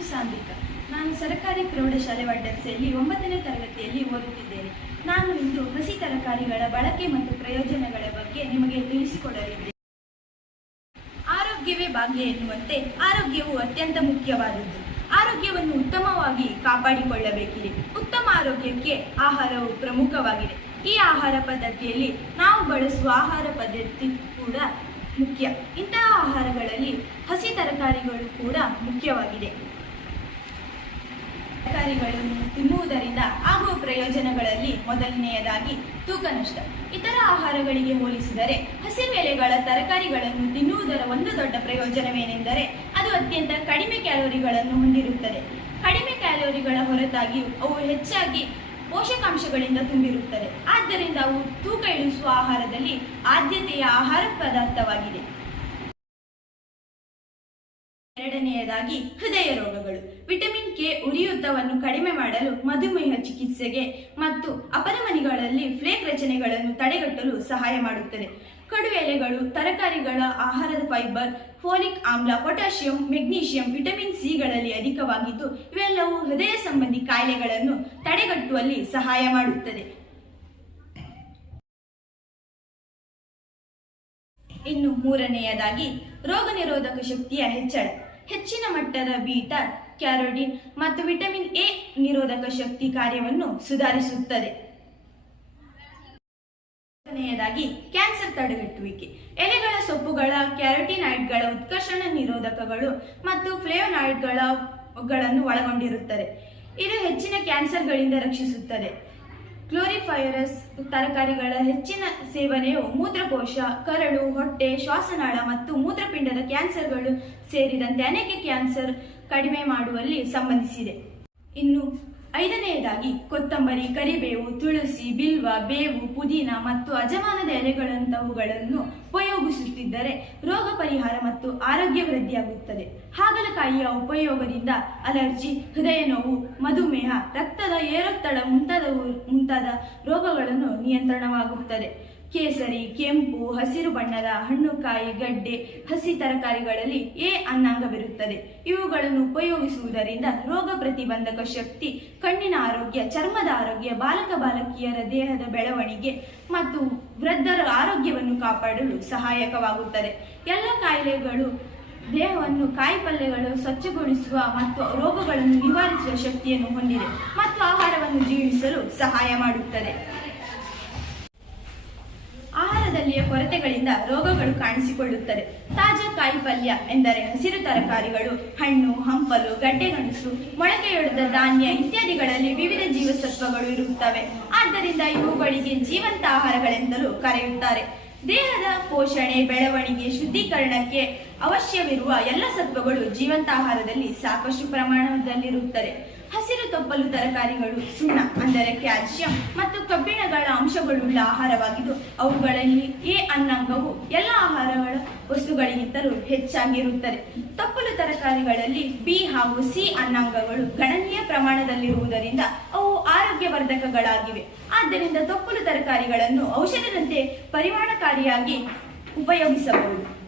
ಸಾಂದಿಕ ನಾನು ಸರ್ಕಾರಿ ಪ್ರೌಢಶಾಲೆ ವಡ್ಡರ್ಸೆಯಲ್ಲಿ ಒಂಬತ್ತನೇ ತರಗತಿಯಲ್ಲಿ ಓದುತ್ತಿದ್ದೇನೆ. ನಾನು ಇಂದು ಹಸಿ ತರಕಾರಿಗಳ ಬಳಕೆ ಮತ್ತು ಪ್ರಯೋಜನಗಳ ಬಗ್ಗೆ ನಿಮಗೆ ತಿಳಿಸಿಕೊಡಲಿದ್ದೇನೆ. ಆರೋಗ್ಯವೇ ಭಾಗ್ಯ ಎನ್ನುವಂತೆ ಆರೋಗ್ಯವು ಅತ್ಯಂತ ಮುಖ್ಯವಾದದ್ದು. ಆರೋಗ್ಯವನ್ನು ಉತ್ತಮವಾಗಿ ಕಾಪಾಡಿಕೊಳ್ಳಬೇಕಿದೆ. ಉತ್ತಮ ಆರೋಗ್ಯಕ್ಕೆ ಆಹಾರವು ಪ್ರಮುಖವಾಗಿದೆ. ಈ ಆಹಾರ ಪದ್ಧತಿಯಲ್ಲಿ ನಾವು ಬಳಸುವ ಆಹಾರ ಪದ್ಧತಿ ಕೂಡ ಮುಖ್ಯ. ಇಂತಹ ಆಹಾರಗಳಲ್ಲಿ ಹಸಿ ತರಕಾರಿಗಳು ಕೂಡ ಮುಖ್ಯವಾಗಿದೆ. ತರಕಾರಿಗಳನ್ನು ತಿನ್ನುವುದರಿಂದ ಆಗುವ ಪ್ರಯೋಜನಗಳಲ್ಲಿ ಮೊದಲನೆಯದಾಗಿ ತೂಕ ನಷ್ಟ ಇತರ ಆಹಾರಗಳಿಗೆ ಹೋಲಿಸಿದರೆ ಹಸಿರು ಎಲೆಗಳ ತರಕಾರಿಗಳನ್ನು ತಿನ್ನುವುದರ ಒಂದು ದೊಡ್ಡ ಪ್ರಯೋಜನವೇನೆಂದರೆ ಅದು ಅತ್ಯಂತ ಕಡಿಮೆ ಕ್ಯಾಲೋರಿಗಳನ್ನು ಹೊಂದಿರುತ್ತದೆ. ಕಡಿಮೆ ಕ್ಯಾಲೋರಿಗಳ ಹೊರತಾಗಿಯೂ ಅವು ಹೆಚ್ಚಾಗಿ ಪೋಷಕಾಂಶಗಳಿಂದ ತುಂಬಿರುತ್ತದೆ. ಆದ್ದರಿಂದ ಅವು ತೂಕ ಇಳಿಸುವ ಆಹಾರದಲ್ಲಿ ಆದ್ಯತೆಯ ಆಹಾರ ಪದಾರ್ಥವಾಗಿದೆ. ಎರಡನೆಯದಾಗಿ ಹೃದಯ ರೋಗಗಳು. ವಿಟಮಿನ್ ಕೆ ಉರಿಯೂತವನ್ನು ಕಡಿಮೆ ಮಾಡಲು ಮಧುಮೇಹ ಚಿಕಿತ್ಸೆಗೆ ಮತ್ತು ಅಪರಮನಿಗಳಲ್ಲಿ ಫ್ಲೇಕ್ ರಚನೆಗಳನ್ನು ತಡೆಗಟ್ಟಲು ಸಹಾಯ ಮಾಡುತ್ತದೆ. ಕಡು ಎಲೆಗಳು, ತರಕಾರಿಗಳ ಆಹಾರದ ಫೈಬರ್ ಫೋಲಿಕ್ ಆಮ್ಲ ಪೊಟ್ಯಾಷಿಯಂ ಮೆಗ್ನೀಷಿಯಂ ವಿಟಮಿನ್ ಸಿಗಳಲ್ಲಿ ಅಧಿಕವಾಗಿದ್ದು ಇವೆಲ್ಲವೂ ಹೃದಯ ಸಂಬಂಧಿ ಕಾಯಿಲೆಗಳನ್ನು ತಡೆಗಟ್ಟುವಲ್ಲಿ ಸಹಾಯ ಮಾಡುತ್ತದೆ. ಇನ್ನು ಮೂರನೆಯದಾಗಿ ರೋಗ ನಿರೋಧಕ ಶಕ್ತಿಯ ಹೆಚ್ಚಳ. ಹೆಚ್ಚಿನ ಮಟ್ಟದ ಬೀಟಾ ಕ್ಯಾರೋಟಿನ್ ಮತ್ತು ವಿಟಮಿನ್ ಎ ನಿರೋಧಕ ಶಕ್ತಿ ಕಾರ್ಯವನ್ನು ಸುಧಾರಿಸುತ್ತದೆ. ಮೊದಲನೆಯದಾಗಿ ಕ್ಯಾನ್ಸರ್ ತಡೆಗಟ್ಟುವಿಕೆ. ಎಲೆಗಳ ಸೊಪ್ಪುಗಳ ಕ್ಯಾರೋಟಿನಾಯ್ಡ್ಗಳ ಉತ್ಕರ್ಷಣ ನಿರೋಧಕಗಳು ಮತ್ತು ಫ್ಲೇವನಾಯ್ಡ್ಗಳ ಗಳನ್ನು ಒಳಗೊಂಡಿರುತ್ತದೆ. ಇದು ಹೆಚ್ಚಿನ ಕ್ಯಾನ್ಸರ್ಗಳಿಂದ ರಕ್ಷಿಸುತ್ತದೆ. ಕ್ಲೋರಿಫೈರಸ್ ತರಕಾರಿಗಳ ಹೆಚ್ಚಿನ ಸೇವನೆಯು ಮೂತ್ರಕೋಶ, ಕರಳು, ಹೊಟ್ಟೆ, ಶ್ವಾಸನಾಳ ಮತ್ತು ಮೂತ್ರಪಿಂಡದ ಕ್ಯಾನ್ಸರ್ಗಳು ಸೇರಿದಂತೆ ಅನೇಕ ಕ್ಯಾನ್ಸರ್ ಕಡಿಮೆ ಮಾಡುವಲ್ಲಿ ಸಂಬಂಧಿಸಿದೆ. ಇನ್ನು ಐದನೆಯದಾಗಿ ಕೊತ್ತಂಬರಿ, ಕರಿಬೇವು, ತುಳಸಿ, ಬಿಲ್ವ, ಬೇವು, ಪುದೀನ ಮತ್ತು ಅಜಮಾನದ ಎಲೆಗಳಂತವುಗಳನ್ನು ಉಪಯೋಗಿಸುತ್ತಿದ್ದರೆ ರೋಗ ಪರಿಹಾರ ಮತ್ತು ಆರೋಗ್ಯ ವೃದ್ಧಿಯಾಗುತ್ತದೆ. ಹಾಗಲಕಾಯಿಯ ಉಪಯೋಗದಿಂದ ಅಲರ್ಜಿ, ಹೃದಯ ನೋವು, ಮಧುಮೇಹ, ರಕ್ತದ ಏರೊತ್ತಡ ಮುಂತಾದವು ಮುಂತಾದ ರೋಗಗಳನ್ನು ನಿಯಂತ್ರಣವಾಗುತ್ತದೆ. ಕೇಸರಿ, ಕೆಂಪು, ಹಸಿರು ಬಣ್ಣದ, ಹಣ್ಣುಕಾಯಿ, ಗಡ್ಡೆ, ಹಸಿ ತರಕಾರಿಗಳಲ್ಲಿ ಎ ಅನ್ನಾಂಗವಿರುತ್ತದೆ. ಇವುಗಳನ್ನು ಉಪಯೋಗಿಸುವುದರಿಂದ ರೋಗ ಪ್ರತಿಬಂಧಕ ಶಕ್ತಿ, ಕಣ್ಣಿನ ಆರೋಗ್ಯ, ಚರ್ಮದ ಆರೋಗ್ಯ, ಬಾಲಕ ಬಾಲಕಿಯರ ದೇಹದ ಬೆಳವಣಿಗೆ ಮತ್ತು ವೃದ್ಧರ ಆರೋಗ್ಯವನ್ನು ಕಾಪಾಡಲು ಸಹಾಯಕವಾಗುತ್ತದೆ. ಎಲ್ಲ ಕಾಯಿಲೆಗಳು ದೇಹವನ್ನು ಕಾಯಿಪಲ್ಯಗಳು ಸ್ವಚ್ಛಗೊಳಿಸುವ ಮತ್ತು ರೋಗಗಳನ್ನು ನಿವಾರಿಸುವ ಶಕ್ತಿಯನ್ನು ಹೊಂದಿದೆ ಮತ್ತು ಆಹಾರವನ್ನು ಜೀರ್ಣಿಸಲು ಸಹಾಯ ಮಾಡುತ್ತದೆ. ಆಹಾರದಲ್ಲಿಯ ಕೊರತೆಗಳಿಂದ ರೋಗಗಳು ಕಾಣಿಸಿಕೊಳ್ಳುತ್ತದೆ ತಾಜಾ ಕಾಯಿಪಲ್ಯ ಎಂದರೆ ಹಸಿರು ತರಕಾರಿಗಳು, ಹಣ್ಣು, ಹಂಪಲು ಗಡ್ಡೆಗಣಸು ಮೊಳಕೆಯೊಡೆದ ಧಾನ್ಯ ಇತ್ಯಾದಿಗಳಲ್ಲಿ ವಿವಿಧ ಜೀವಸತ್ವಗಳು ಇರುತ್ತವೆ. ಆದ್ದರಿಂದ ಇವುಗಳಿಗೆ ಜೀವಂತ ಆಹಾರಗಳೆಂದಲೂ ಕರೆಯುತ್ತಾರೆ. ದೇಹದ ಪೋಷಣೆ, ಬೆಳವಣಿಗೆ, ಶುದ್ಧೀಕರಣಕ್ಕೆ ಅವಶ್ಯವಿರುವ ಎಲ್ಲ ಸತ್ವಗಳು ಜೀವಂತ ಆಹಾರದಲ್ಲಿ ಸಾಕಷ್ಟು ಪ್ರಮಾಣದಲ್ಲಿರುತ್ತದೆ ಹಸಿರು ತೊಪ್ಪಲು ತರಕಾರಿಗಳು, ಸುಣ್ಣ ಅಂದರೆ ಕ್ಯಾಲ್ಸಿಯಂ ಮತ್ತು ಕಬ್ಬಿಣಗಳ ಅಂಶಗಳುಳ್ಳ ಆಹಾರವಾಗಿದ್ದು, ಅವುಗಳಲ್ಲಿ ಎ ಅನ್ನಾಂಗವು ಎಲ್ಲ ಆಹಾರಗಳ ವಸ್ತುಗಳಿಗಿಂತಲೂ ಹೆಚ್ಚಾಗಿರುತ್ತದೆ. ತೊಪ್ಪಲು ತರಕಾರಿಗಳಲ್ಲಿ ಬಿ ಹಾಗೂ ಸಿ ಅನ್ನಾಂಗಗಳು ಗಣನೀಯ ಪ್ರಮಾಣದಲ್ಲಿರುವುದರಿಂದ ಅವು ಆರೋಗ್ಯವರ್ಧಕಗಳಾಗಿವೆ. ಆದ್ದರಿಂದ ತೊಪ್ಪಲು ತರಕಾರಿಗಳನ್ನು ಔಷಧದಂತೆ ಪರಿಮಾಣಕಾರಿಯಾಗಿ ಉಪಯೋಗಿಸಬಹುದು.